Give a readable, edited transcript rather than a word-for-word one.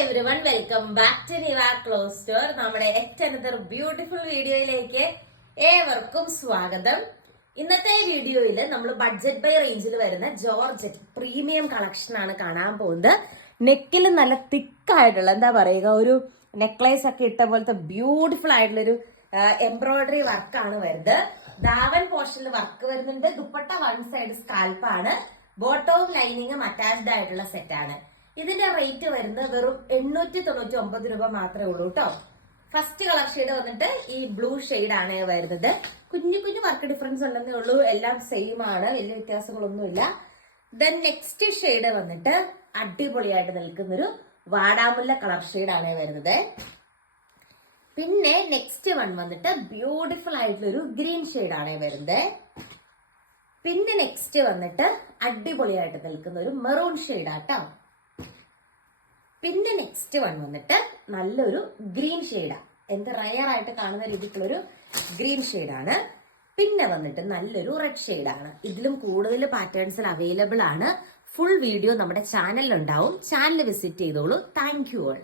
Everyone, welcome back to Niva cloth store. നമ്മുടെ another beautiful വീഡിയോയിലേക്ക് ഏവർക്കും സ്വാഗതം. ഇന്നത്തെ വീഡിയോയിൽ നമ്മൾ ബഡ്ജറ്റ് ബൈ റേഞ്ചിൽ വരുന്ന ജോർജറ്റ് പ്രീമിയം കളക്ഷൻ ആണ് കാണാൻ പോകുന്നത്. നെക്കിൽ നല്ല തിക്കായിട്ടുള്ള എന്താ പറയുക, ഒരു നെക്ലേസ് ഒക്കെ ഇട്ട പോലത്തെ ബ്യൂട്ടിഫുൾ ആയിട്ടുള്ളൊരു എംബ്രോയിഡറി വർക്കാണ് വരുന്നത്. ദാവൻ പോർഷനിൽ വർക്ക് വരുന്നുണ്ട്. ദുപ്പട്ട വൺ സൈഡ് സ്കാൽപ്പാണ്. ബോട്ടവും ലൈനിങ്ങും അറ്റാച്ച്ഡ് ആയിട്ടുള്ള സെറ്റാണ്. ഇതിന്റെ റേറ്റ് വരുന്നത് വെറും 899 രൂപ മാത്രമേ ഉള്ളൂ കേട്ടോ. ഫസ്റ്റ് കളർ ഷെയ്ഡ് വന്നിട്ട് ഈ ബ്ലൂ ഷെയ്ഡ് ആണ് വരുന്നത്. കുഞ്ഞു കുഞ്ഞു വർക്ക് ഡിഫറൻസ് ഉണ്ടെന്നേ ഉള്ളൂ, എല്ലാം സെയിം ആണ്, വലിയ വ്യത്യാസങ്ങളൊന്നുമില്ല. ദെൻ നെക്സ്റ്റ് ഷെയ്ഡ് വന്നിട്ട് അടിപൊളിയായിട്ട് നിൽക്കുന്നൊരു വാടാമുല്ല കളർ ഷെയ്ഡ് ആണ് വരുന്നത്. പിന്നെ നെക്സ്റ്റ് വൺ വന്നിട്ട് ബ്യൂട്ടിഫുൾ ആയിട്ടുള്ളൊരു ഗ്രീൻ ഷെയ്ഡ് ആണ് വരുന്നത്. പിന്നെ നെക്സ്റ്റ് വന്നിട്ട് അടിപൊളിയായിട്ട് നിൽക്കുന്ന ഒരു മെറൂൺ ഷെയ്ഡ് ആട്ടോ. പിന്നെ നെക്സ്റ്റ് വൺ വന്നിട്ട് നല്ലൊരു ഗ്രീൻ ഷെയ്ഡാ, എന്ത് റയർ ആയിട്ട് കാണുന്ന രീതിക്കുള്ളൊരു ഗ്രീൻ ഷെയ്ഡാണ്. പിന്നെ വന്നിട്ട് നല്ലൊരു റെഡ് ഷെയ്ഡാണ്. ഇതിലും കൂടുതൽ പാറ്റേൺസിൽ അവൈലബിൾ ആണ്. ഫുൾ വീഡിയോ നമ്മുടെ ചാനലിൽ ഉണ്ടാവും. ചാനൽ വിസിറ്റ് ചെയ്തോളൂ. Thank you all.